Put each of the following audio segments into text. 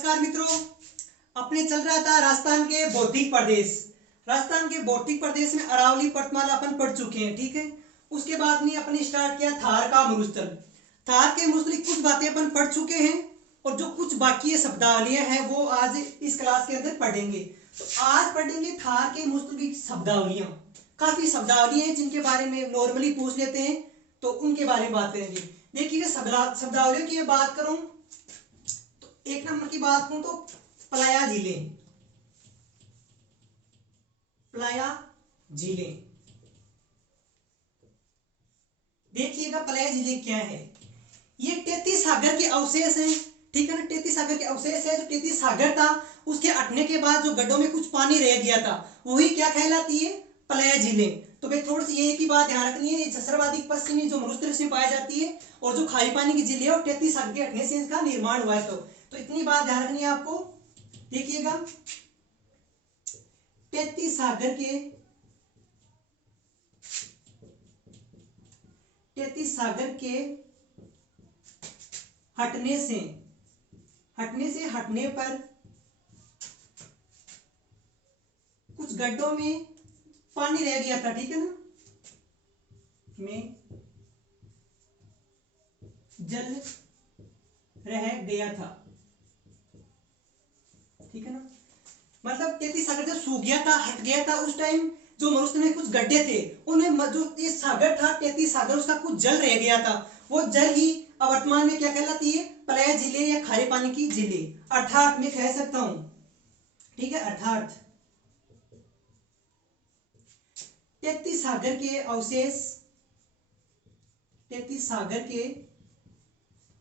नमस्कार मित्रों, अपने चल रहा था राजस्थान के बौद्धिक प्रदेश। राजस्थान के बौद्धिक प्रदेश में अरावली पर्वतमाला अपन पढ़ चुके हैं, ठीक है। उसके बाद में अपने स्टार्ट किया थार का मरुस्थल। थार के मरुस्थल की कुछ बातें अपन पढ़ चुके हैं और जो कुछ बाकी शब्दावलियां हैं वो आज इस क्लास के अंदर पढ़ेंगे। तो आज पढ़ेंगे थार के मरुस्थल की शब्दावलियां। काफी शब्दावलियां हैं जिनके बारे में नॉर्मली पूछ लेते हैं, तो उनके बारे में बात करेंगे। देखिए शब्दावलियों की बात करूं, एक नंबर की बात करूं तो प्लाया झीलें। प्लाया झीलें, देखिएगा प्लाया झीलें क्या है। ये टेती सागर के अवशेष हैं, ठीक है ना। टेती सागर के अवशेष है। जो टेती सागर था उसके हटने के बाद जो गड्ढों में कुछ पानी रह गया था वही क्या कहलाती है, प्लाया झीलें। तो भाई थोड़ी सी ये की बात ध्यान रखनी है, झसरवादी पश्चिमी जो मरुस्थल में पाई जाती है और जो खारी पानी की झीलें और टेती सागर के हटने से इसका निर्माण हुआ है। तो इतनी बात ध्यान रखनी है आपको। देखिएगा टेती सागर के हटने पर कुछ गड्ढों में पानी रह गया था, ठीक है ना, में जल रह गया था, ठीक है ना। मतलब टेती सागर जब सूख गया था, हट गया था, उस टाइम जो मरुस्थल में कुछ गड्ढे थे उनमें जो ये सागर था टेती सागर, उसका कुछ जल रह गया था। वो जल ही वर्तमान में क्या कहलाती है, प्लाया झीलें या खारे पानी की झीलें, अर्थात मैं कह सकता हूं, ठीक है, अर्थात टेती सागर के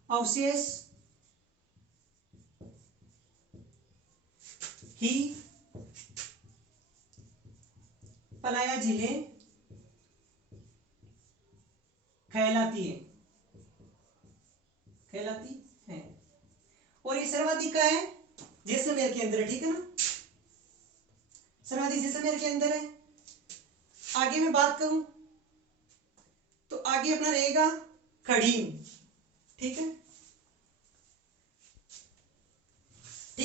अवशेष ही प्लाया झीलें कहलाती है। और ये सर्वाधिक का है जैसलमेर के अंदर, ठीक है ना, सर्वाधिक जैसलमेर के अंदर है। आगे मैं बात करूं तो आगे अपना रहेगा खड़ीम, ठीक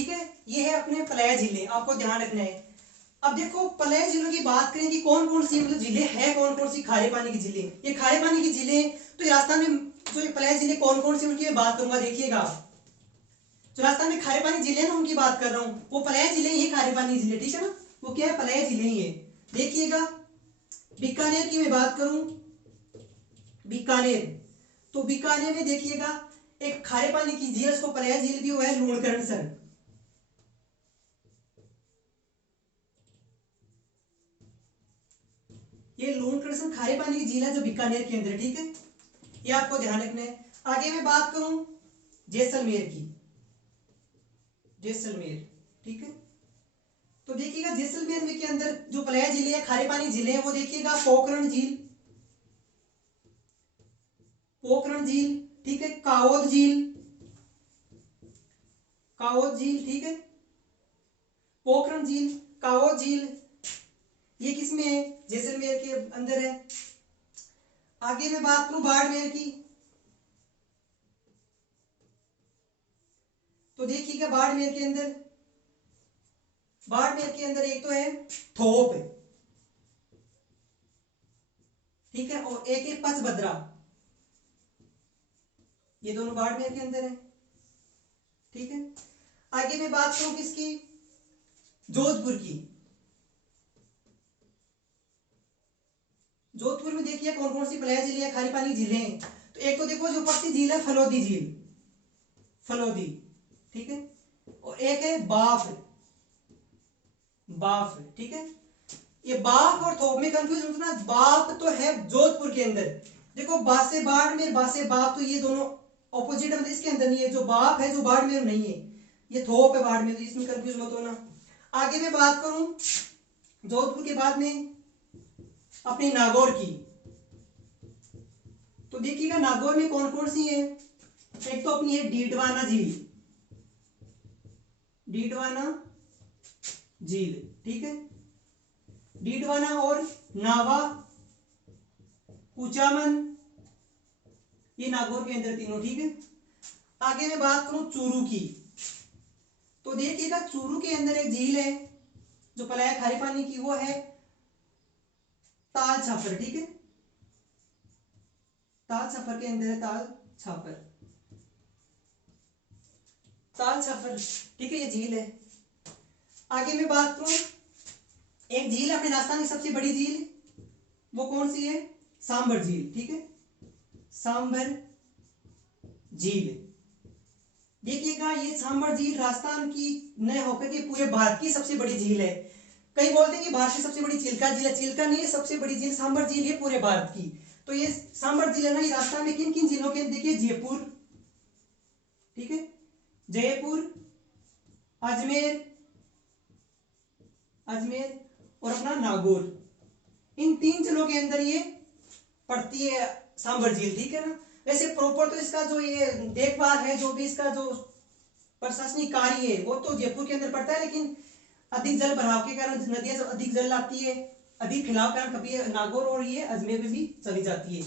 है, ये है अपने प्लाया झीलें, आपको ध्यान रखना है। अब देखो प्लाया झीलों की बात करें कि कौन कौन सी मतलब झीलें हैं, कौन कौन सी खारे पानी की झीलें। ये खारे पानी की झीलें तो राजस्थान में जो ये प्लाया झीलें कौन कौन सी उनकी मैं बात करूंगा। देखिएगा जो राजस्थान में खारे पानी झीलें ना उनकी बात कर रहा हूं, वो प्लाया झीलें ही खारे पानी झीलें, ठीक है ना, वो क्या है, प्लाया झीलें ही है। देखिएगा बीकानेर की मैं बात करूं, बीकानेर, तो बीकानेर में देखिएगा एक खारे पानी की झील, उसको प्लाया झील भी हुआ है, लूणकरणसर। ये लूणकरणसर खारे पानी की झील है जो बीकानेर के अंदर, ठीक है, ये आपको ध्यान रखना है। आगे मैं बात करूं जैसलमेर की, ठीक है, तो देखिएगा जैसलमेर में के अंदर जो प्लाया झीलें या खारे पानी झीलें हैं वो देखिएगा पोखरण झील, ठीक है, कावोद झील, ठीक है, पोखरण झील, कावोद झील, ये किसमें है, जैसलमेर के अंदर है। आगे मैं बात करूं बाड़मेर की, तो देखिएगा बाड़मेर के अंदर एक तो है थोप, ठीक है, और एक है पचभद्रा, ये दोनों बाड़मेर के अंदर है, ठीक है। आगे मैं बात करूं किसकी, जोधपुर की। जोधपुर में देखिए कौन कौन सी प्लाया झीलें या खारी पानी झीलें हैं। तो एक तो देखो जो पड़ती झील है फलोदी झील, ठीक है, और एक है बाफ, ठीक है। ये बाफ और थोप में कंफ्यूज मत ना, बाफ तो है जोधपुर के अंदर। देखो बासे बाड़मेर, बासे बाफ, तो ये दोनों ऑपोजिट है, मतलब इसके अंदर नहीं है। जो बाफ है जो बाड़मेर नहीं है, ये थोप है बाड़मेर, इसमें कंफ्यूज मत होना। आगे मैं बात करूं जोधपुर के बाद में अपने नागौर की, तो देखिएगा नागौर में कौन कौन सी है। एक तो अपनी है डीडवाना झील, ठीक है, डीडवाना और नावा, कुचामन, ये नागौर के अंदर तीनों, ठीक है। आगे मैं बात करूं चूरू की, तो देखिएगा चूरू के अंदर एक झील है जो पलाया खारे पानी की, वो है ताल छापर, ठीक है। ताल छापर के अंदर है ताल छापर, ताल छापर, ठीक है, ये झील है। आगे मैं बात करूं, एक झील अपने राजस्थान की सबसे बड़ी झील, वो कौन सी है? सांबर झील, ठीक है, सांबर झील। देखिएगा ये सांबर झील राजस्थान की न होकर के पूरे भारत की सबसे बड़ी झील है। कई बोलते हैं कि भारत की सबसे बड़ी चिल्का झील है, चिल्का नहीं है, सबसे बड़ी झील सांबर झील है पूरे भारत की। तो ये सांबर झील है ना, ये राजस्थान में किन किन जिलों के, देखिए जयपुर, ठीक है, जयपुर, अजमेर, अजमेर और अपना नागौर, इन 3 जिलों के अंदर ये पड़ती है सांबर झील, ठीक है ना। वैसे प्रॉपर तो इसका जो ये देखभाल है, जो भी इसका जो प्रशासनिक कार्य है, वो तो जयपुर के अंदर पड़ता है, लेकिन अधिक जल भराव के कारण नदियां जो अधिक जल लाती है, अधिक खिलाव के कारण कभी नागौर और ये अजमेर में भी चली जाती है।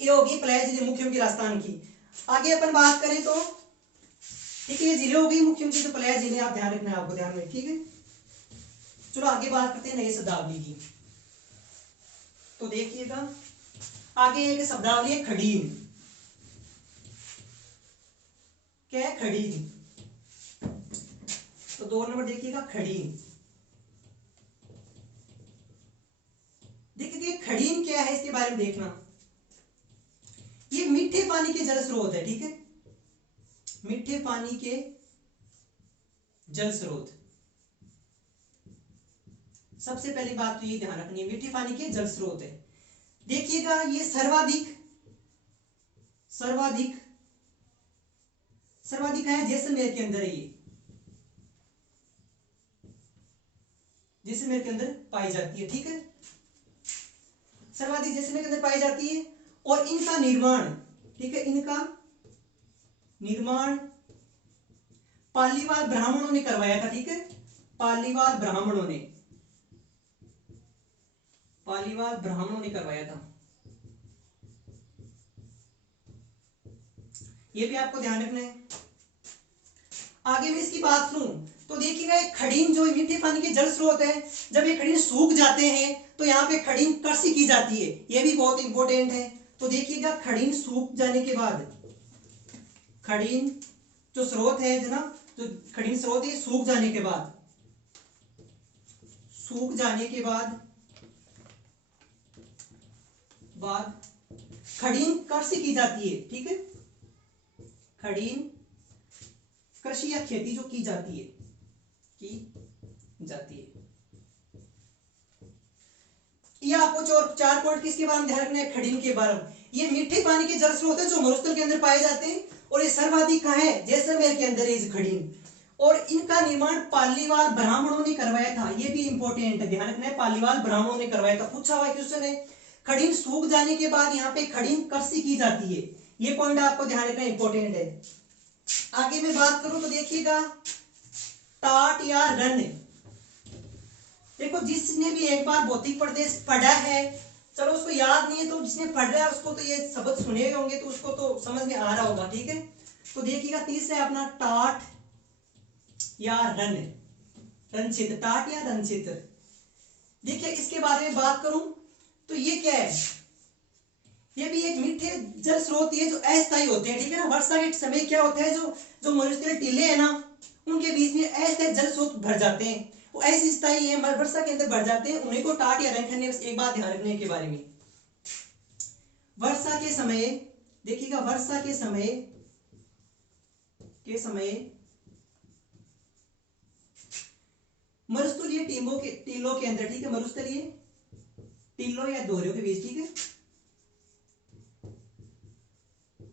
ये होगी पलाया जिले मुख्यमंत्री राजस्थान की। आगे अपन बात करें तो, ठीक है, ये जिले हो गई मुख्यमंत्री जो पलाया जिले, आप ध्यान रखना है, आपको ध्यान में, ठीक है। चलो आगे बात करते हैं नए शब्दावली की। तो देखिएगा आगे एक शब्दावली है खड़ीन। क्या है? खड़ीन। तो 2 नंबर देखिएगा खड़ीन। देखिए खड़ीन क्या है, इसके बारे में देखना। ये मीठे पानी के जल स्रोत है, ठीक है, मीठे पानी के जल स्रोत। सबसे पहली बात तो ये ध्यान रखनी है, मीठे पानी के जल स्रोत है। देखिएगा ये सर्वाधिक सर्वाधिक सर्वाधिक है जैसलमेर के अंदर है, ये जैसलमेर के अंदर पाई जाती है, ठीक है, सर्वाधिक जैसलमेर के अंदर पाई जाती है। और इनका निर्माण, ठीक है, इनका निर्माण पालीवाल ब्राह्मणों ने करवाया था, ठीक है, पालीवाल ब्राह्मणों ने, पालीवाल ब्राह्मणों ने करवाया था। ये भी आपको ध्यान रखना है। आगे मैं इसकी बात करूं तो देखिएगा एक खड़ीन जो मीठे पानी के जल स्रोत है, जब ये खड़ीन सूख जाते हैं तो यहाँ पे खड़ीन कृषि की जाती है, ये भी बहुत इंपॉर्टेंट है। तो देखिएगा खड़ीन सूख जाने के बाद, खड़ीन जो स्रोत है ना, जो खड़ीन स्रोत है, सूख जाने के बाद, सूख जाने के बाद खड़ीन कृषि की जाती है, ठीक है, खड़ीन कृषि या खेती जो की जाती है, ये आपको 4 पॉइंट किसके बारे में ध्यान रखना है? खड़ीन के बारे में। ये मीठे पानी के जल स्रोत है जो मरुस्थल के अंदर पाए जाते हैं, और ये सर्वाधिक कहाँ है? जैसलमेर के अंदर है खड़ीन। और इनका निर्माण पालीवाल ब्राह्मणों ने करवाया था, ये भी इंपॉर्टेंट है, ध्यान रखना है, पालीवाल ब्राह्मणों ने करवाया था। पूछा हुआ क्वेश्चन है। खड़ीन सूख जाने के बाद यहाँ पे खड़ीन कृषि की जाती है, ये पॉइंट आपको ध्यान रखना इंपॉर्टेंट है। आगे मैं बात करूं तो देखिएगा टाट या रन। देखो जिसने भी एक बार भौतिक प्रदेश पढ़ा है, चलो उसको याद नहीं है तो जिसने पढ़ रहा है उसको तो ये शब्द सुने होंगे तो उसको तो समझ में आ रहा होगा, ठीक है। तो देखिएगा तीसरा है अपना टाट या रन, रन क्षेत्र, टाट या रन क्षेत्र। देखिए इसके बारे में बात करूं तो ये क्या है? ये भी एक मीठे जल स्रोत है जो अस्थायी होते हैं, ठीक है ना। वर्षा के समय क्या होता है, जो मरुस्थलीय टीले है ना, उनके बीच में अस्थायी जल स्रोत भर जाते हैं, वो ऐसी स्थायी है, वर्षा के अंदर भर जाते हैं, उन्हीं को टाट या रन कहने। बस एक बात ध्यान रखने के बारे में, वर्षा के समय, देखिएगा वर्षा के समय मरुस्थलीय टीलों के अंदर, ठीक है, मरुस्थलीय टीलों या दोहरियों के बीच, ठीक है,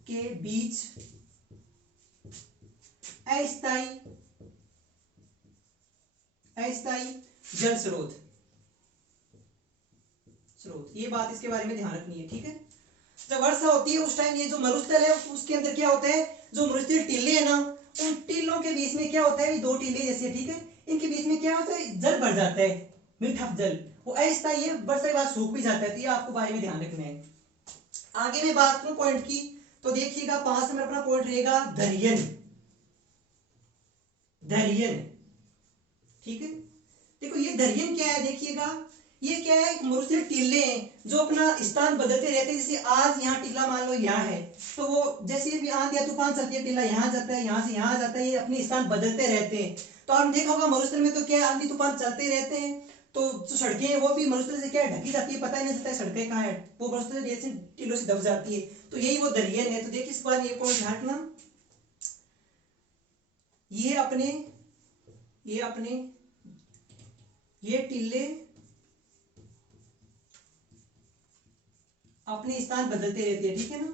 के बीच अस्थायी जल स्रोत, ये बात इसके बारे में ध्यान रखनी है, ठीक है। जब वर्षा होती है उस टाइम ये जो मरुस्थल है उसके अंदर क्या होता है, जो मरुस्थलीय टीले है ना, उन टीलों के बीच में क्या होता है, 2 टीले जैसे, ठीक है, इनके बीच में क्या होता है, जल भर जाता है, मीठा जल, वो अस्थायी है, वर्षा के बाद सूख भी जाता है। तो ये आपको बारे में ध्यान रखना है। आगे मैं बात करूं पॉइंट की तो देखिएगा 5 नंबर अपना पॉइंट रहेगा दरियन। धैर्यन, ठीक है। देखो ये धैर्यन क्या है, देखिएगा ये क्या है, मरुस्थलीय टीले हैं जो अपना स्थान बदलते रहते हैं। जैसे आज यहाँ टीला मान लो यहाँ है, तो वो जैसे भी आंधी या तूफान चलती है टीला यहाँ जाता है, यहाँ से यहाँ जाता है, ये अपने स्थान बदलते रहते हैं। तो आपने देखा होगा मरुस्थल में तो क्या आंधी तूफान चलते रहते हैं, तो जो सड़कें हैं वो भी मरुस्थल से क्या ढकी जाती है, पता ही नहीं चलता है सड़कें कहाँ है, वो मरुस्थल जैसे टीलों से दब जाती है। तो यही वो दरियन है। तो देखिए इस बार ये पॉइंट ध्यान रखना, ये अपने ये टीले अपने स्थान बदलते रहते हैं, ठीक है ना।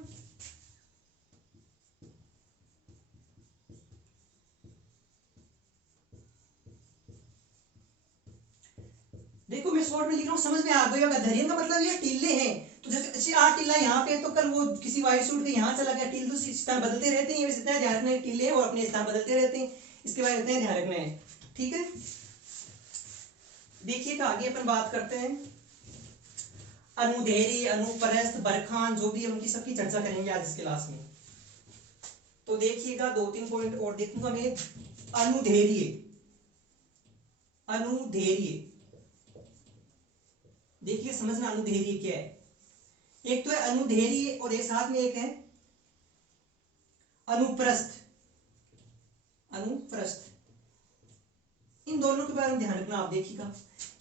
देखो मैं शॉर्ट में लिख रहा हूँ, समझ में आ गई होगा। धैर्य का मतलब ये टीले हैं, तो जैसे आज टीला यहाँ पे तो कल वो किसी वायुसूट के यहाँ चला गया, टीले तो स्थान बदलते रहते हैं, वैसे इतना ध्यान रखना है, टीले और अपने स्थान बदलते रहते हैं, इसके बारे में इतना ध्यान रखना है, ठीक है। देखिएगा आगे अपन बात करते हैं अनुधेरी, अनुप्रस्थ, बरखान, जो भी उनकी सबकी चर्चा करेंगे आज इस क्लास में। तो देखिएगा 2-3 पॉइंट और देखूंगा मैं। अनुधेरी, देखिए समझना अनुधेरी क्या है। एक तो है अनुधेरी और एक साथ में एक है अनुप्रस्थ। इन दोनों के बारे में ध्यान रखना। आप देखिएगा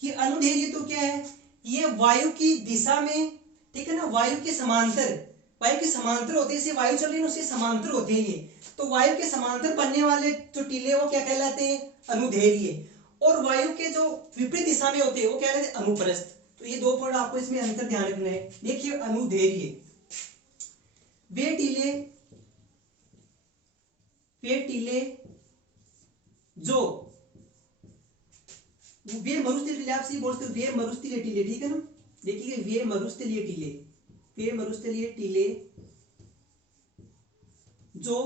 कि अनुधेरी तो क्या है, ये वायु की दिशा में, ठीक है ना, वायु के समांतर होते हैं। वायु चल रही है उसके समांतर होते हैं ये, तो वायु के समांतर बनने वाले जो टीले वो क्या कहलाते हैं, अनुधेरी। और वायु के जो विपरीत दिशा में होते हैं वो क्या कहलाते हैं, अनुप्रस्थ। तो ये 2 पॉइंट आपको इसमें अंतर ध्यान रखना है। देखिए अनुधेरी वे जो वे मरुस्थलीय टीले, आप सही बोलते हो, वे मरुस्थलीय टीले, ठीक है ना। देखिए वे मरुस्थलीय टीले जो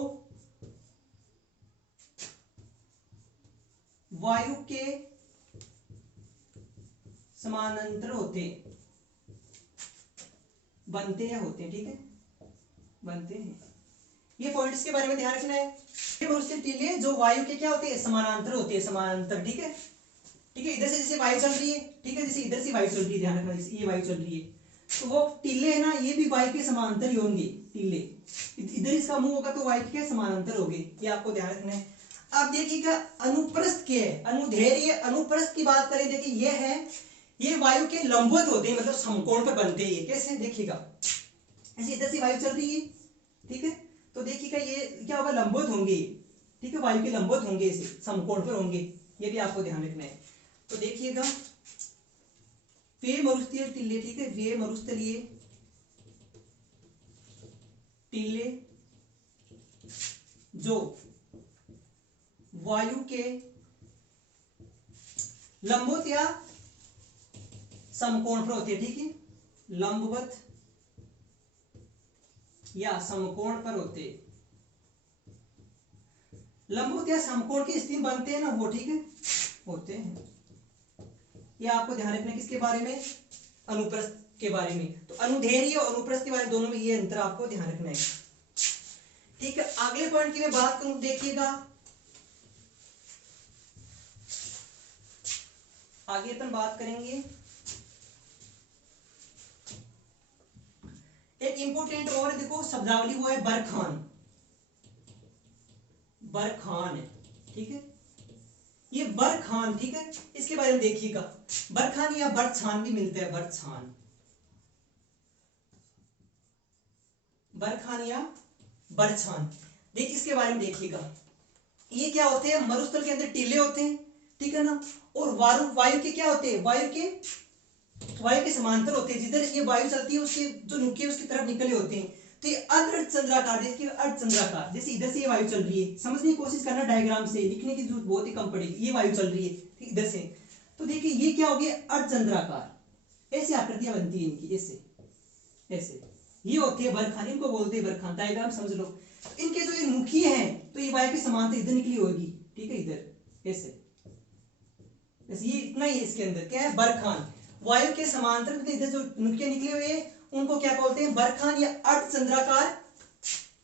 वायु के समानांतर बनते हैं, ठीक है, बनते हैं। ये पॉइंट्स के बारे में ध्यान रखना है। ये मरुस्थलीय टीले जो वायु के क्या होते हैं, समानांतर होते हैं, समानांतर, ठीक है। इधर से जैसे वायु चल रही है, ठीक है, जैसे इधर से वायु चल रही है, ध्यान रखना, जैसे ये वायु चल रही है, तो वो टीले है ना, ये भी वायु के समांतर ही होंगे टीले। इधर इसका मुंह होगा तो वायु के समानांतर होंगे, ये आपको ध्यान रखना है। अब देखिएगा अनुप्रस्थ क्या है, अनुधेर्य। अनुप्रस्थ की बात करें, देखिए ये है, ये वायु के लंबवत होते हैं, मतलब समकोण पर बनते हैं। कैसे, देखिएगा ऐसे इधर से वायु चल रही है, ठीक है, तो देखिएगा ये क्या होगा, लंबवत होंगे, ठीक है, वायु के लंबवत होंगे, ऐसे समकोण पर होंगे, ये भी आपको ध्यान रखना है। तो देखिएगा वे मरुस्थलीय टीले, ठीक है, वे मरुस्थलीय टीले जो वायु के लंबवत या समकोण पर होते हैं, ठीक है, लंबवत या समकोण पर होते की स्थिति बनते हैं ना वो, ठीक है, होते हैं। ये आपको ध्यान रखना है किसके बारे में, अनुप्रस्थ के बारे में। तो अनुधेर्य और अनुप्रस्थ के बारे में दोनों में ये अंतर आपको ध्यान रखना है, ठीक है। अगले पॉइंट की मैं बात करूं, देखिएगा आगे अपन बात करेंगे एक इंपोर्टेंट और, देखो शब्दावली, वो है बरखान, ठीक है, ये बरखान, ठीक है, इसके बारे में देखिएगा। बरखान या बरछान भी मिलते हैं, बरखान या बरछान। देखिए इसके बारे में देखिएगा, ये क्या होते हैं, मरुस्थल के अंदर टीले होते हैं, ठीक है ना, और वायु के क्या होते हैं, वायु के समांतर होते हैं। जिधर ये वायु चलती है उसके जो नुके उसकी तरफ निकले होते हैं। तो ये अर्धचंद्राकार, देखिए अर्धचंद्राकार, जैसे इधर से ये वायु चल रही है, समझने की कोशिश करना, डायग्राम से लिखने की जरूरत बहुत ही कम पड़ेगी। ये वायु चल रही है, ठीक, इधर से, तो देखिए ये क्या हो गया, अर्धचंद्राकार, ऐसी आकृतियां बनती है इनकी, ऐसे ये होती है बरखान, इनको बोलते हैं बरखान, डायग्राम समझ लो। इनके जो ये नुकी है, तो ये वायु के समांतर इधर निकली होगी, ठीक है, इधर ऐसे, ये इतना ही है। इसके अंदर क्या है, बरखान, वायु के समांतर इधर जो नुकियां निकले हुए हैं उनको क्या बोलते हैं, बरखान या अर्धचंद्राकार।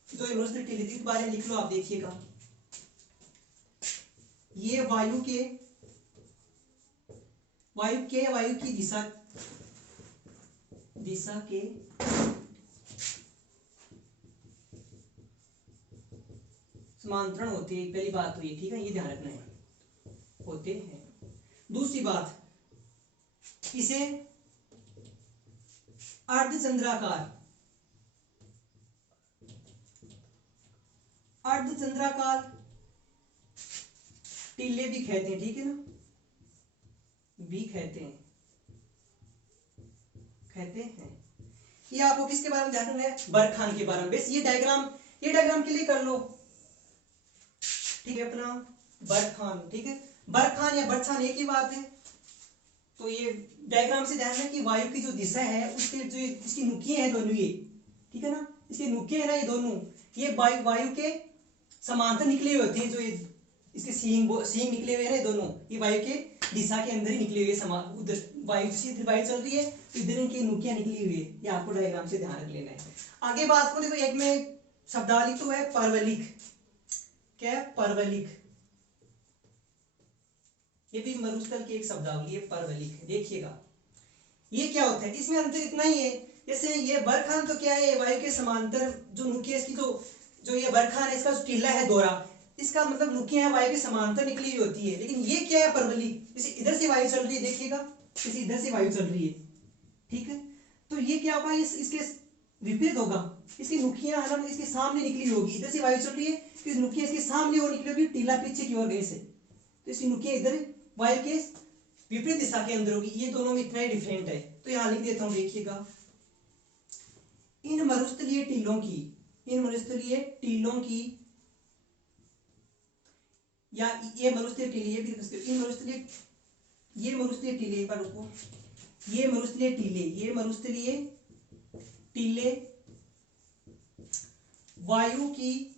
जो मरुस्थलीय टीले के बारे में लिख लो आप, देखिएगा ये वायु की दिशा के समांतरण होते हैं। पहली बात तो ये, ठीक है, ये ध्यान रखना है, होते हैं। दूसरी बात, इसे अर्धचंद्राकार टीले भी कहते हैं, ठीक है ना, भी कहते हैं। ये आपको किसके बारे में ध्यान रखना है? बरखान के बारे में। बस ये डायग्राम के लिए कर लो, ठीक है, अपना बरखान, ठीक है, बरखान या बरछान एक ही बात है। तो ये डायग्राम से ध्यान रखना कि वायु की जो दिशा है उसके जो इसकी नुकियां हैं दोनों, ये ठीक है ना, इसके नुकियां है ना, ये दोनों ये वायु के समांतर निकले हुए होते हैं। जो ये इसके सींग निकले हुए हैं दोनों, ये वायु के दिशा के अंदर ही निकले हुए, उधर वायु चल रही है तो इधर इनकी नुकियां निकली हुई है। ये आपको डायग्राम से ध्यान रख लेना है। आगे बात करें तो एक में शब्दावली तो है परवलिक। क्या है? परवलिक। ये भी मरुस्थल की एक शब्दावली है, परवलिक। देखिएगा ये क्या होता है, इसमें अंतर इतना ही है, जैसे ये बरखान तो क्या है, वायु के समांतर जो नुकियां इसकी जो ये बरखान है, इसका जो टीला है दोरा, इसका मतलब नुकियां है वायु के समांतर निकली हुई होती है। लेकिन ये क्या है? परवलिक। जैसे इधर से वायु चल रही है, देखिएगा, जैसे इधर से वायु चल रही है, ठीक है, तो ये क्या होगा, इसके विपरीत होगा। इसकी नुकियां है ना, इसके सामने निकली होगी। इधर से वायु चल रही है तो नुकियां इसके सामने और निकली होगी, टीला पीछे की ओर गए से, तो इसकी नुकियां इधर वायु के विपरीत दिशा के अंदर होगी। ये दोनों में इतना ही डिफरेंट है। तो यहां लिख देता हूं, देखिएगा, इन मरुस्थलीय टीलों की या ये मरुस्थलीय टीले, ये भी इन ये मरुस्थलीय टीले, एक बार रुको, ये मरुस्थलीय टीले वायु की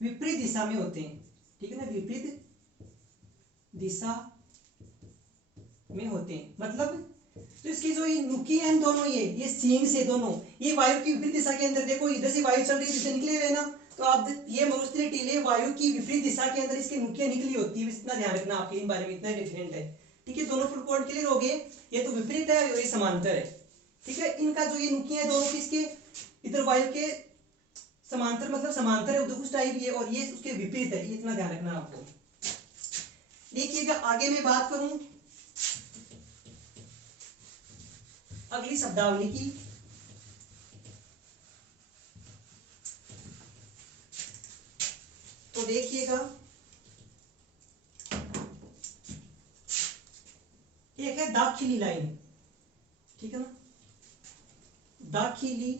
विपरीत दिशा में होते हैं, ठीक है ना, विपरीत दिशा में होते हैं। मतलब तो इसकी जो ये नुकी हैं दोनों, ये सींग से दोनों, ये वायु की विपरीत दिशा के अंदर, देखो इधर से वायु चल रही है, इधर निकले हुए ना, तो आप ये मरुस्थलीय टीले वायु की विपरीत दिशा के अंदर इसकी नुकियां निकली होती है। इतना ध्यान रखना आपके इन बारे में, इतना डिफरेंट है, ठीक है। दोनों फुल पॉइंट क्लियर हो गए। ये तो विपरीत है और ये समांतर है, ठीक है। इनका जो ये नुकियां है दोनों किसके, इधर वायु के समांतर, मतलब समांतर है उस टाइप ये, और ये उसके विपरीत है, ये इतना ध्यान रखना आपको। देखिएगा आगे मैं बात करूं अगली शब्दावली की, तो देखिएगा एक है दाखिली लाइन, ठीक है ना, दाखिली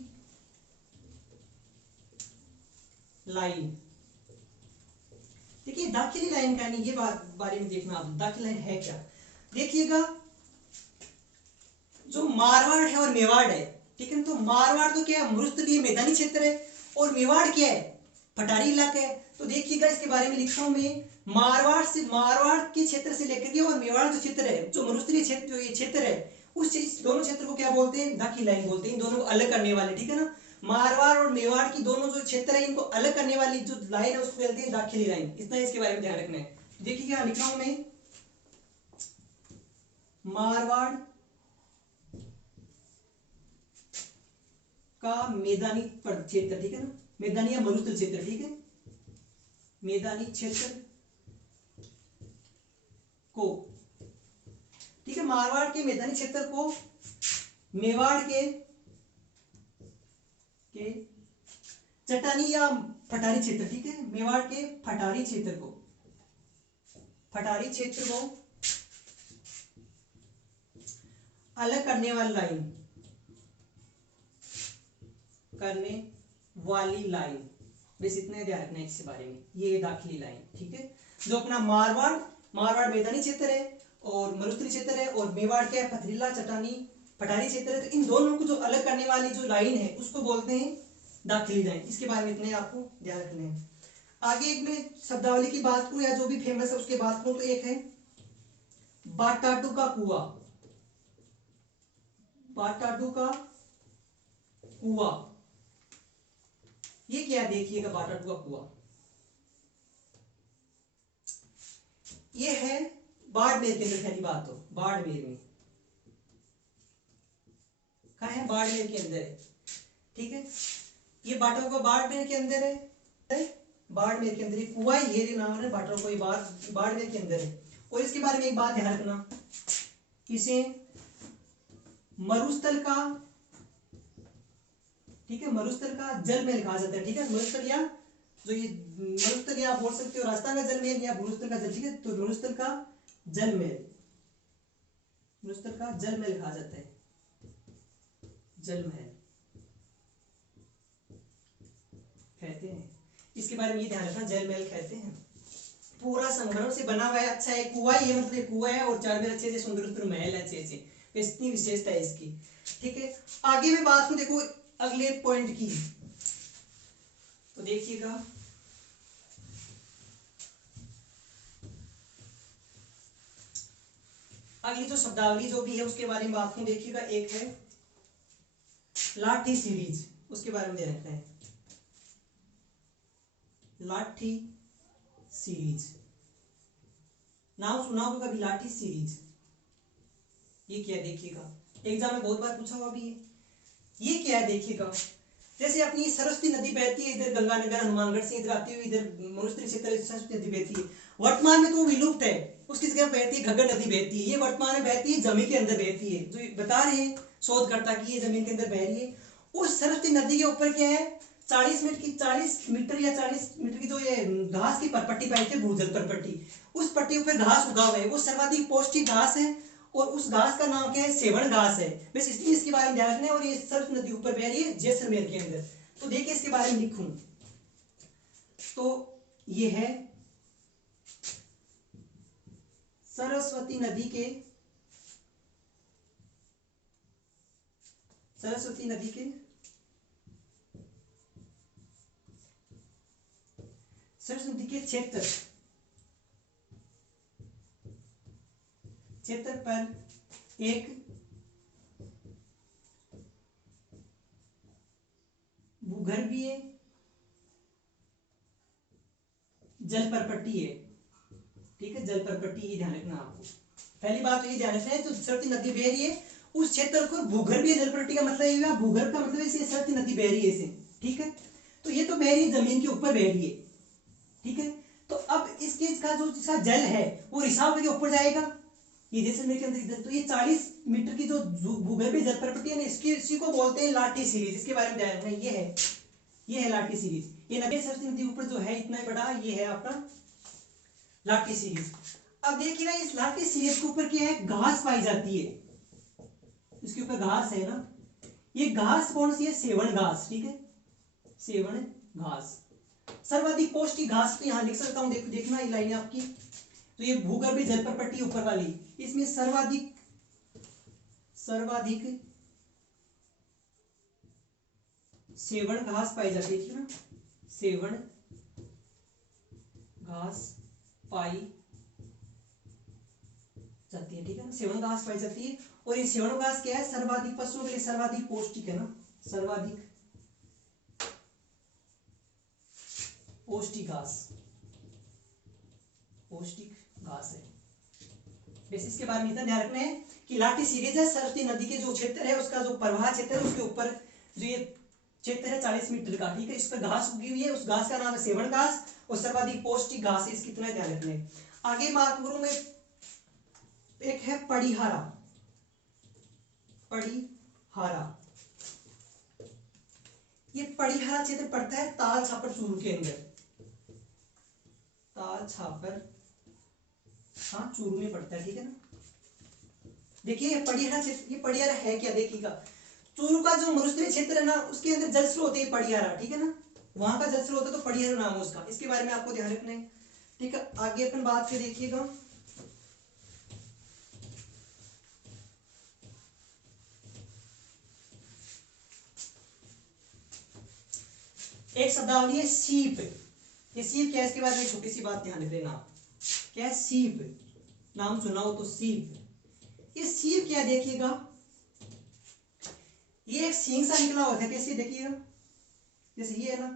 लाइन। देखिए दाखिली लाइन का नहीं, ये बारे में देखना आप, दाखिली लाइन है क्या। देखिएगा जो मारवाड़ है और मेवाड़ है, ठीक है, तो मारवाड़ तो क्या है, मरुस्थलीय मैदानी क्षेत्र है, और मेवाड़ क्या है, पठारी इलाका है। तो देखिएगा इसके बारे में लिखा हूं मैं, मारवाड़ के क्षेत्र से लेकर के और मेवाड़ जो क्षेत्र है, जो मरुस्थलीय क्षेत्र, जो ये क्षेत्र है, उस दोनों क्षेत्र को क्या बोलते हैं, दाखिली लाइन बोलते हैं। इन दोनों को अलग करने वाले, ठीक है ना, मारवाड़ और मेवाड़ की दोनों जो क्षेत्र है, इनको अलग करने वाली जो लाइन है उसको बोलते हैं दाखिली लाइन। इतना इसके बारे में ध्यान रखना है। देखिए क्या लिख रहा हूं मैं, मारवाड़ का मैदानी क्षेत्र, ठीक है ना, मैदानी या मरुस्थल क्षेत्र, ठीक है, मैदानी क्षेत्र को, ठीक है, मारवाड़ के मैदानी क्षेत्र को मेवाड़ के चट्टानी या पठारी क्षेत्र, ठीक है, मेवाड़ के पठारी क्षेत्र को अलग करने वाली लाइन, बस इतने ध्यान रखना है इसके बारे में, ये दाखिली लाइन, ठीक है। जो अपना मारवाड़ मैदानी क्षेत्र है और मरुस्थलीय क्षेत्र है, और मेवाड़ क्या है, पथरीला चट्टानी पठारी क्षेत्र है, तो इन दोनों को जो अलग करने वाली जो लाइन है उसको बोलते हैं दाखिली लाइन। इसके बारे में इतने आपको ध्यान रखने हैं। आगे एक में शब्दावली की बात करूं या जो भी फेमस है उसके बात करूं, तो एक है बाटाटू का कुआं। ये क्या देखिएगा, बाटाटू का कुआं, ये है बाड़मेर के अंदर, पहली बात तो बाड़मेर में, कहाँ है, बाड़मेर के अंदर है, ठीक है। ये बाटो को बाड़मेर के अंदर है, बाड़मेर के अंदर, कुआ ये नाम है बाटो को, बाड़मेर के अंदर है। और इसके बारे में एक बात ध्यान रखना, इसे मरुस्थल का, ठीक है, मरुस्थल का जल महल कहा जाता है, ठीक है। मरुस्थल या जो ये मरुस्थल या आप बोल सकते हो राजस्थान का जल महल या मरुस्थल का जल, ठीक है। तो मरुस्थल का जल महल, मरुस्थल का जल महल कहा जाता है, जल महल कहते हैं। इसके बारे में ये ध्यान रखना, जल महल कहते हैं। पूरा संगमरमर से बना हुआ है, अच्छा है, कुआ ये मतलब एक कुआ है और चार में अच्छे से सुंदर महल है, अच्छे अच्छे, इतनी विशेषता है इसकी, ठीक है। आगे मैं बात करूं, देखो अगले पॉइंट की, तो देखिएगा अगली जो शब्दावली जो भी है उसके बारे में बात करूं, देखिएगा एक है लाठी सीरीज, उसके बारे में देखते हैं। लाठी सीरीज नाम सुना होगा कभी, लाठी सीरीज, ये क्या है देखिएगा, एग्जाम में बहुत बार पूछा हुआ भी है। ये क्या है देखिएगा, जैसे अपनी सरस्वती नदी बहती है इधर गंगानगर हनुमानगढ़ से इधर आती हुई, इधर मनुष्य क्षेत्र सरस्वती नदी बहती है, वर्तमान में तो विलुप्त है, उसकी जगह बहती है घग्गर नदी बहती है, ये वर्तमान में बहती है जमीन के अंदर बहती है, जो बता रहे हैं शोधकर्ता की ये जमीन के अंदर बह रही है। उस सरस्वती नदी के ऊपर क्या है, 40 मीटर या 40 मीटर की जो ये घास की परपट्टी पाई थी, भूजल परपट्टी, उस पट्टी ऊपर घास उगा हुआ है, वो सर्वाधिक पौष्टिक घास है, और उस घास का नाम क्या है, सेवण घास है, बस इसलिए इसके बारे में ध्यान रखना है। और ये सरस्वती नदी ऊपर बह रही है जैसलमेर के अंदर, तो देखिए इसके बारे में लिखूं तो ये है सरस्वती नदी के, सरस्वती नदी के सरस्वती नदी के क्षेत्र पर एक भूगर्भीय जल परपट्टी है, ठीक है, जल परपट्टी, ये ध्यान रखना आपको। पहली बात तो ये ध्यान रखना है, तो सरस्वती नदी बह रही है उस क्षेत्र को भूगर्भीय जल परपट्टी का मतलब ये हुआ, भूगर्भ का मतलब इसे सरस्वती नदी बह रही है इसे, ठीक है। तो ये तो बह रही है जमीन के ऊपर बह रही है, ठीक है। तो अब इसके इसका जो इसका जल है वो रिसाव करके ऊपर जाएगा, ये जैसलमेर के अंदर इधर, तो ये 40 मीटर की जो भूगर्भीय जल परपट्टी है ना, इसकी इसी को बोलते हैं लाठी सीरीज, इसके बारे में ध्यान रखना। ये है लाठी सीरीज, ये नदी सरस्वती नदी ऊपर जो है इतना बड़ा, ये है आपका लाठी सीरीज। अब देखिए ना, इस लाठी सीरीज के ऊपर क्या है, घास पाई जाती है, इसके ऊपर घास है ना, ये घास कौन सी है, सेवण घास, ठीक है, सेवण घास, सर्वाधिक पौष्टिक घास, तो यहां लिख सकता हूं, देखना ये लाइन आपकी, तो ये भूगर्भीय जल परपट्टी ऊपर वाली, इसमें सर्वाधिक सेवण घास पाई जाती है, ठीक है ना, सेवण घास पाई जाती है, ठीक है ना, सेवण घास पाई जाती है। और ये सेवण घास क्या है, सर्वाधिक पशुओं के लिए सर्वाधिक पौष्टिक है ना, सर्वाधिक पौष्टिक घास, पौष्टिक घास है। बस इसके बारे में इतना ध्यान रखना है कि लाठी सीरीज है, सरस्वती नदी के जो क्षेत्र है उसका जो प्रवाह क्षेत्र है उसके ऊपर जो ये क्षेत्र है 40 मीटर का, ठीक है, इस पर घास उगी हुई है, उस घास का नाम है सेवण घास, और सर्वाधिक पौष्टिक घास है, इसकी इतना ध्यान रखना है। आगे बात करूं मैं, एक है पड़िहारा, पड़िहारा, ये पड़िहारा क्षेत्र पड़ता है ताल छापर चूरू के अंदर, ताल छापर, हाँ चूरू में पड़ता है, ठीक है ना। देखिए ये पड़िहारा क्षेत्र, ये पड़िहारा है क्या देखिएगा, चूरू का जो मरुस्थलीय क्षेत्र है ना उसके अंदर जल स्रोत है पड़िहारा, ठीक है ना, वहां का जल स्रोत है तो पड़िहारा नाम है उसका, इसके बारे में आपको ध्यान रखना है, ठीक है। आगे अपन बात कर देखिएगा, एक शब्दावली है सीप, ये सीप क्या है, इसके बारे में छोटी सी बात ध्यान रखना आप, क्या है सीप, नाम सुना हो तो सीप, ये सीप क्या देखिएगा, ये एक सींग सा निकला हुआ था, कैसे देखिएगा, जैसे ये है ना,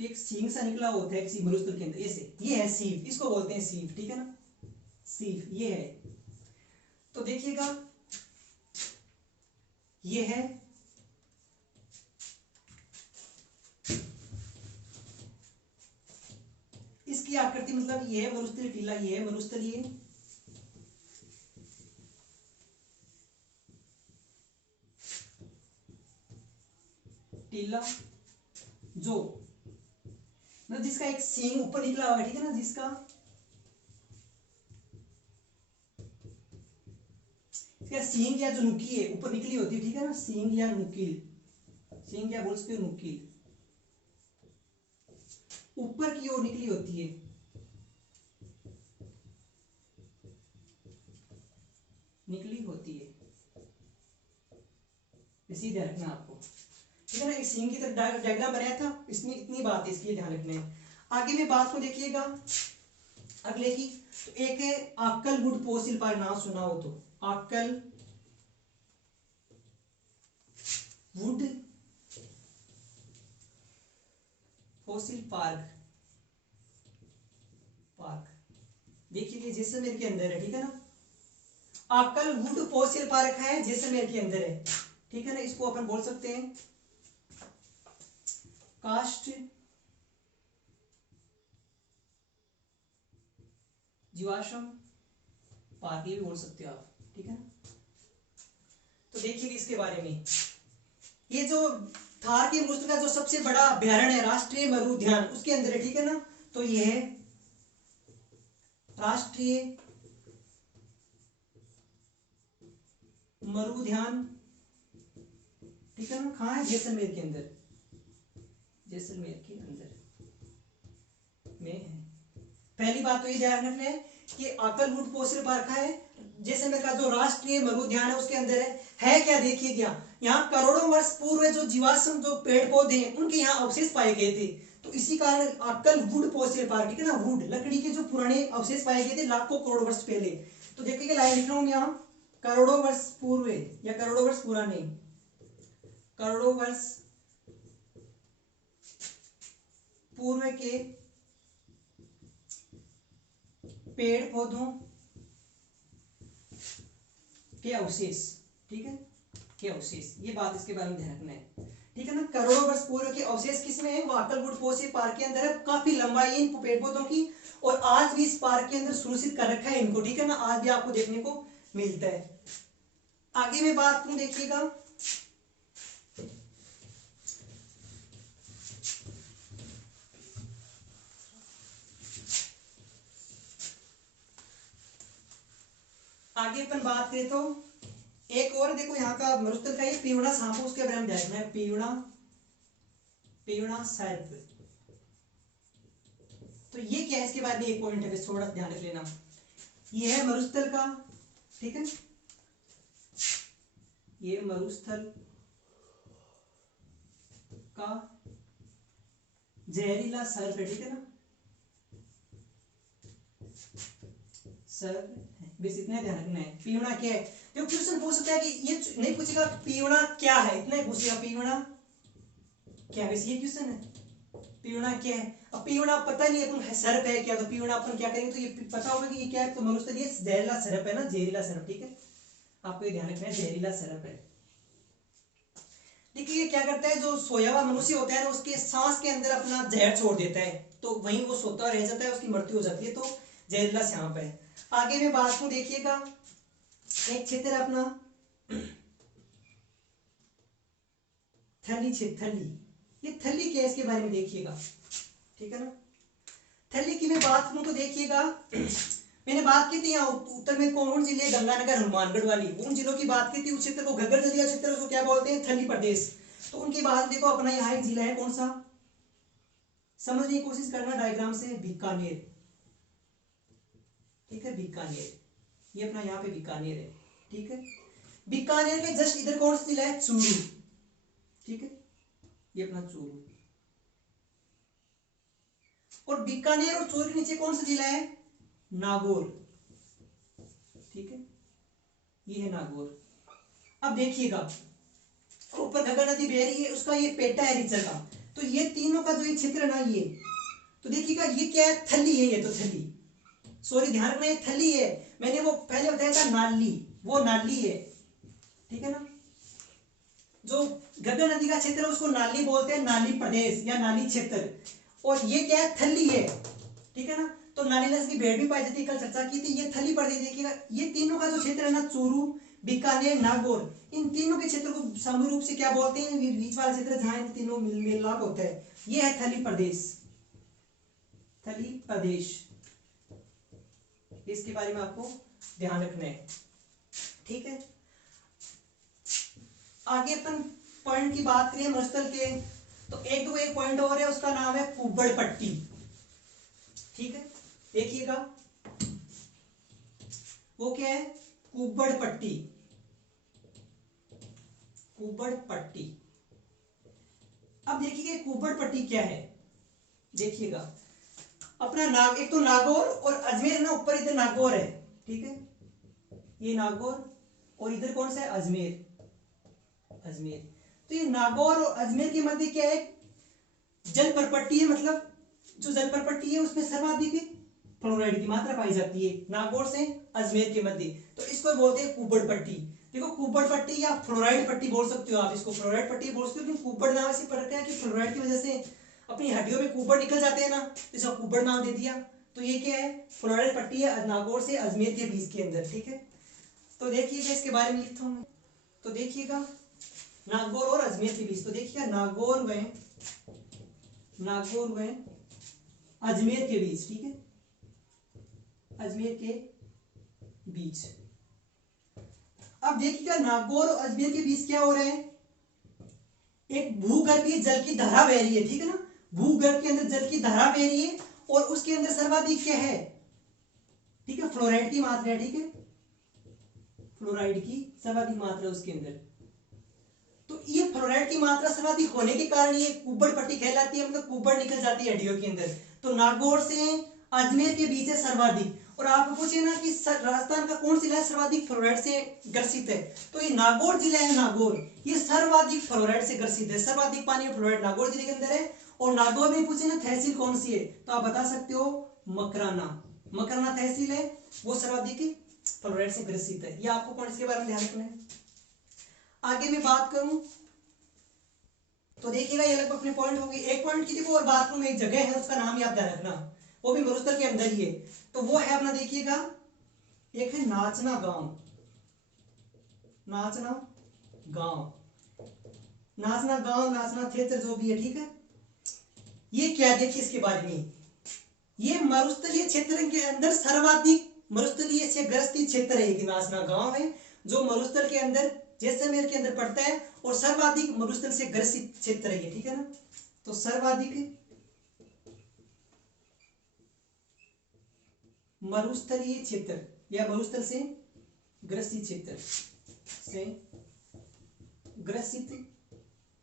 तो एक सींग सा निकला होता है किसी मरुस्थल के अंदर, ऐसे ये है सीव, इसको बोलते हैं सीव, ठीक है ना, सीव ये है। तो देखिएगा ये है इसकी आकृति, मतलब ये है मरुस्थल टीला, ये है मरुस्थल, ये टीला जो मतलब जिसका एक सींग ऊपर निकला होगा, ठीक है ना, जिसका सींग या जो नुकी है ऊपर निकली होती है, ठीक है ना, सींग या नुकील, सींग या बोल सकते हो नुकील ऊपर की ओर निकली होती है, निकली होती है, इसी ध्यान रखना आपको, ठीक है ना। एक सींग की तरह डायग्राम बनाया था, इसमें इतनी बात है, इसकी ध्यान रखना है। आगे में बात को देखिएगा अगले की, तो एक है आक्कल वुड फोसिल पार्क, नाम सुना हो तो, आक्कल वुड फोसिल पार्क, देखिए जैसलमेर के अंदर है, ठीक है ना, आक्कल वुड फोसिल पार्क है, जैसलमेर के अंदर है, ठीक है ना। इसको अपन बोल सकते हैं कास्ट जीवाश्म पार्क, ये भी बोल सकते हो आप, ठीक है ना। तो देखिए इसके बारे में, ये जो थार के मरुस्थल का जो सबसे बड़ा अभ्यारण्य है, राष्ट्रीय मरु उद्यान, उसके अंदर है, ठीक है ना। तो ये है राष्ट्रीय मरु उद्यान, ठीक है ना, कहाँ है, जैसलमेर के अंदर, जैसलमेर के अंदर में है। पहली बात तो ये ध्यान रखना है कि आक्कल वुड फोसिल पार्क है, जैसलमेर का जो राष्ट्रीय मरु उद्यान है उसके अंदर है क्या, देखिए क्या, यहाँ करोड़ों वर्ष पूर्व जो जीवाश्म जो पेड़ पौधे हैं उनके यहाँ अवशेष पाए गए थे, तो इसी कारण आक्कल वुड फोसिल पार्क, ठीक है ना, वुड लकड़ी के जो पुराने अवशेष पाए गए थे लाखों करोड़ वर्ष पहले। तो देखिए लाइन लिख रहा हूं यहाँ, करोड़ों वर्ष पूर्व या करोड़ों वर्ष पुराने, करोड़ों वर्ष पूर्व के पेड़ पौधों के अवशेष, ठीक है, के अवशेष, ये बात इसके बारे में ध्यान रखना है, ठीक है ना। करोड़ों वर्ष पूर्व के अवशेष किसमें है, वो आक्कल वुड फोसिल पार्क के अंदर है, काफी लंबाई है इन पेड़ पौधों की, और आज भी इस पार्क के अंदर सुरक्षित कर रखा है इनको, ठीक है ना, आज भी आपको देखने को मिलता है। आगे में बात करूं, देखिएगा आगे अपन बात करें तो एक और देखो यहाँ का मरुस्थल का, ये पीवड़ा सांप, उसके बारे में देखना है, पीवड़ा सर्प, तो ये क्या है, इसके बारे में एक पॉइंट है, थोड़ा ध्यान रख लेना। ये है मरुस्थल का, ठीक है, ये मरुस्थल का जहरीला सर्प है, ठीक है ना, सर्प, बस इतना ध्यान रखना है। पीवड़ा क्या है, जो क्वेश्चन पूछ सकता है कि ये नहीं पूछेगा पीवड़ा क्या है, इतना ही पूछेगा पीवड़ा क्या है, बस ये क्वेश्चन है, पीवड़ा क्या है। अब पीवड़ा पता नहीं अपन सर्प है क्या, तो पीवड़ा अपन क्या करेंगे, तो ये पता होगा कि ये क्या है, तो मनुष्य ये जहरीला सर्प है ना, जहरीला सर्प, ठीक है, आपको ये ध्यान रखना है, जहरीला सर्प है। देखिए ये क्या करता है, जो सोया हुआ मनुष्य होता है ना, उसके सांस के अंदर अपना जहर छोड़ देता है, तो वहीं वो सोता रह जाता है, उसकी मृत्यु हो जाती है, तो जहरीला सांप है। आगे में बात को देखिएगा, एक क्षेत्र अपना थली क्षेत्र, थली, ये थली क्या है, इसके बारे में देखिएगा, ठीक है ना। थली की मैं बात करूं तो देखिएगा, मैंने बात की थी यहाँ उत्तर में कौन कौन जिले, गंगानगर, हनुमानगढ़ वाली, उन जिलों की बात की थी, उस क्षेत्र को घग्गर नदिया क्षेत्र, उसको क्या बोलते हैं, थली प्रदेश। तो उनकी बात देखो, अपना यहाँ एक जिला है, कौन सा, समझने की कोशिश करना डायग्राम से, बीकानेर, ठीक है, बीकानेर, ये अपना यहाँ पे बीकानेर है, ठीक है। बीकानेर के जस्ट इधर कौन सा जिला है, चूरू, ठीक है, ये अपना चूरू, और बीकानेर और चूरू के नीचे कौन सा जिला है, नागौर, ठीक है, ये है नागौर। अब देखिएगा ऊपर घग्गर नदी बह रही है, उसका ये पेटा है नीचे का, तो तो ये तीनों का जो ये क्षेत्र है ना, ये तो देखिएगा ये क्या है, थली है, ये तो थली, सॉरी ध्यान रखना, ये थली है। मैंने वो पहले बताया था नाली, वो नाली है, ठीक है ना। जो गंगा नदी का क्षेत्र है उसको नाली बोलते हैं, नाली प्रदेश या नाली क्षेत्र। और ये क्या है, थली है, ठीक है ना। तो नाली नस्ल की भेड़ भी पाई जाती है, कल चर्चा की थी। ये थली प्रदेश, देखिएगा ये तीनों का जो क्षेत्र है ना, चूरू, बीकानेर, नागौर, इन तीनों के क्षेत्र को सामूहिक रूप से क्या बोलते हैं, बीच वाला क्षेत्र जहां इन तीनों मिलाप होता है, ये है थली प्रदेश, थली प्रदेश। इसके बारे में आपको ध्यान रखना है, ठीक है। आगे अपन पॉइंट की बात करें मरुस्थल के, तो एक पॉइंट और है, उसका नाम है कुब्बड़ पट्टी, ठीक है। देखिएगा वो क्या है, कुब्बड़ पट्टी, कुब्बड़ पट्टी। अब देखिए कुब्बड़ पट्टी क्या है, देखिएगा अपना नाग, एक तो नागौर और अजमेर है ना, ऊपर इधर नागौर है, ठीक है, ये नागौर, और इधर कौन सा है, अजमेर, अजमेर। तो ये नागौर और अजमेर के मध्य क्या है, जल परपट्टी है, मतलब जो जल परपट्टी है उसमें सर्वाधिक फ्लोराइड की मात्रा पाई जाती है, नागौर से अजमेर के मध्य, तो इसको बोलते हैं कुब्बड़ पट्टी। देखो कुब्बड़ पट्टी या फ्लोराइड पट्टी बोल सकते हो आप, इसको फ्लोराइड पट्टी बोल सकते हो, लेकिन कुब्बड़ नाम से पड़ है कि फ्लोराइड की वजह से अपनी हड्डियों में कुब्बड़ निकल जाते हैं ना, इसका कुब्बड़ नाम दे दिया। तो ये क्या है, फ्लोराइड पट्टी है, नागौर से अजमेर के बीच के अंदर, ठीक है। तो देखिएगा इसके बारे में लिखता हूं मैं, तो देखिएगा नागौर और अजमेर के बीच, तो देखिएगा नागौर व अजमेर के बीच, ठीक है, अजमेर के बीच। अब देखिएगा नागौर और अजमेर के बीच क्या हो रहा है, एक भूगर्भीय जल की धारा बह रही है, ठीक है ना, भूगर्भ के अंदर जल की धारा बह रही है, और उसके अंदर सर्वाधिक क्या है, ठीक है, फ्लोराइड की मात्रा है, ठीक है, फ्लोराइड की सर्वाधिक मात्रा उसके अंदर। तो ये फ्लोराइड की मात्रा सर्वाधिक होने के कारण ये कुब्बड़ पट्टी कहलाती है, मतलब कुब्बड़ निकल जाती है हड्डियों के अंदर। तो नागौर से अजमेर के बीच है सर्वाधिक। और आपको पूछे ना कि राजस्थान का कौन सा जिला सर्वाधिक फ्लोराइड से ग्रसित है, तो ये नागौर जिला है, नागौर, ये सर्वाधिक फ्लोराइड से ग्रसित है, सर्वाधिक पानी में फ्लोराइड नागौर जिले के अंदर है। और नागौर में पूछे ना तहसील कौन सी है, तो आप बता सकते हो मकराना, मकराना तहसील है, वो सर्वाधिक फ्लोराइड से ग्रसित है। ये आपको पॉइंट्स के बारे में ध्यान रखना है। आगे मैं बात करूं तो देखिएगा ये लगभग अपने पॉइंट होगी। एक पॉइंट की देखो और बात करूं, एक जगह है उसका नाम याद रखना, वो भी मरुस्थल के अंदर ही है, तो वो है अपना देखिएगा, एक है नाचना गांव, नाचना गांव, नाचना गांव, नाचना क्षेत्र जो भी है, ठीक है। ये क्या, देखिए इसके बारे में, ये मरुस्थलीय क्षेत्र के अंदर सर्वाधिक मरुस्थलीय से ग्रसित क्षेत्र है, कि नाचना गांव है जो मरुस्थल के अंदर जैसलमेर के अंदर पड़ता है, और सर्वाधिक मरुस्थल से ग्रसित क्षेत्र है, ठीक है ना। तो सर्वाधिक मरुस्थलीय क्षेत्र या मरुस्थल से ग्रसित क्षेत्र, से ग्रसित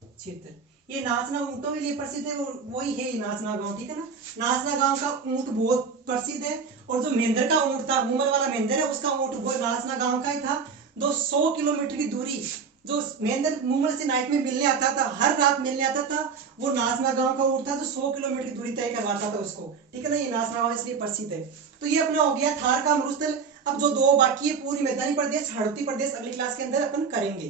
क्षेत्र। ये नाचना ऊंटों के लिए प्रसिद्ध है, वही है नाचना गांव, ठीक है ना। नाचना गांव का ऊंट बहुत प्रसिद्ध है, और जो मेंढर का ऊंट था, मुमल वाला मेंढर है, उसका ऊंट वो नाचना गांव का ही था। 200 किलोमीटर की दूरी जो मेंढर मुमल से नाइट में मिलने आता था, हर रात मिलने आता था, वो नाचना गांव का ऊंट था, जो 100 किलोमीटर की दूरी तय करवाता था उसको, ठीक है ना। ये नाचना गांव इसलिए प्रसिद्ध है। तो ये अपना हो गया थार का मरुस्थल। अब जो दो बाकी है पूरी मैदानी प्रदेश, हाड़ौती प्रदेश, अगली क्लास के अंदर अपन करेंगे।